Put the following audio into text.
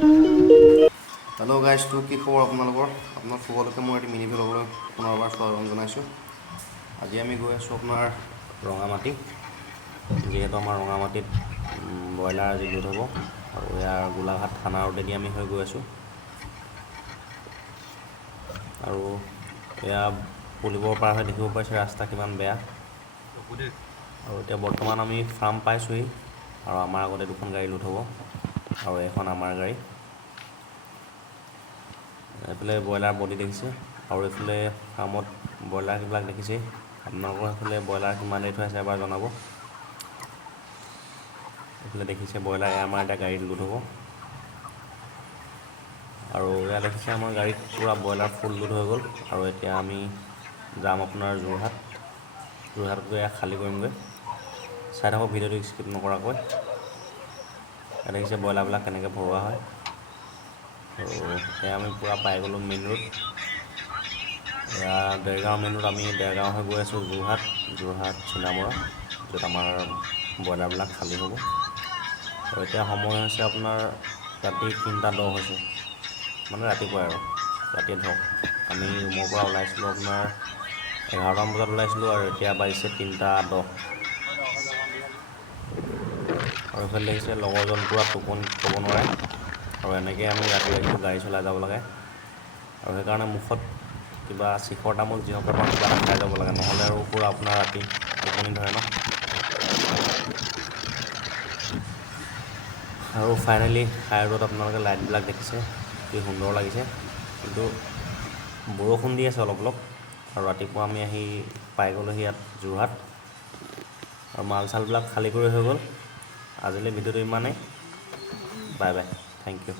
Hello' guys, তো কি খবৰ আপোনালোকৰ? আপোনাক সকলোকে মই এটি মিনি ভ্লগলৈ পুনৰবাৰ স্বাগতম জনাইছোঁ। আজি আমি গৈ আছোঁ আপোনাৰ ৰঙামাটি। যিহেতু আমাৰ ৰঙামাটিত ব্ৰইলাৰ আজি লোড হ'ব আৰু ইয়াৰ গোলাঘাট থানাৰ ৰোডেদি আমি হৈ গৈ আছোঁ। আৰু এয়া পুলিবৰ পাৰ হৈ দেখিব পাইছে ৰাস্তা কিমান বেয়া। আৰু এতিয়া বৰ্তমান আমি ফাৰ্ম পাইছোঁহি আৰু আমাৰ আগতে দুখন গাড়ী লোড হ'ব আৰু এখন আমাৰ গাড়ী। এইফালে ব্ৰইলাৰ বডি দেখিছে আৰু এইফালে ফাৰ্মত ব্ৰইলাৰবিলাক দেখিছেই। আপোনালোকৰ এইফালে ব্ৰইলাৰ কিমান দেৰি থৈ আছে এবাৰ জনাব। এইফালে দেখিছে ব্ৰইলাৰ আমাৰ এতিয়া গাড়ীত লোড হ'ব আৰু এয়া দেখিছে আমাৰ গাড়ীত পূৰা ব্ৰইলাৰ ফুল লোড হৈ গ'ল। আৰু এতিয়া আমি যাম আপোনাৰ যোৰহাটত গৈ এয়া খালী কৰিমগৈ। চাই থাকক ভিডিঅ'টো স্কিপ নকৰাকৈ। ইয়াত দেখিছে ব্ৰইলাৰবিলাক কেনেকৈ ভৰোৱা হয়। আৰু এয়া আমি পূৰা পাই গ'লোঁ মেইন ৰোড। এয়া দেৰগাঁও মেইন ৰোড। আমি দেৰগাঁও হৈ গৈ আছোঁ যোৰহাট চিঙামৰা, য'ত আমাৰ ব্ৰইলাৰবিলাক খালী হ'ব। আৰু এতিয়া সময় হৈছে আপোনাৰ ৰাতি 3:10 হৈছে, মানে ৰাতিপুৱাই আৰু ৰাতিয়ে ধৰক। আমি ৰুমৰ পৰা ওলাইছিলোঁ আপোনাৰ 11টামান বজাত ওলাইছিলোঁ আৰু এতিয়া বাজিছে 3:10। আৰু এইফালে দেখিছে লগৰজন পূৰা টোপনিত ক'ব নোৱাৰে। আৰু এনেকৈ আমি ৰাতি গাড়ী চলাই যাব লাগে। আৰু সেইকাৰণে মুখত কিবা শিখৰ তামোল যিহকে পাওঁ কিবা এটা খাই যাব লাগে, নহ'লে আৰু পূৰা আপোনাৰ ৰাতি টোপনি ধৰে ন। আৰু ফাইনেলি হাই ৰোডত আপোনালোকে লাইটবিলাক দেখিছে কি সুন্দৰ লাগিছে। কিন্তু বৰষুণ দি আছে অলপ অলপ। আৰু ৰাতিপুৱা আমি আহি পাই গ'লোহি ইয়াত যোৰহাট। আৰু মাল চালবিলাক খালী কৰি হৈ গ'ল। আজিলৈ ভিডিঅ'টো ইমানেই। Bye bye, thank U.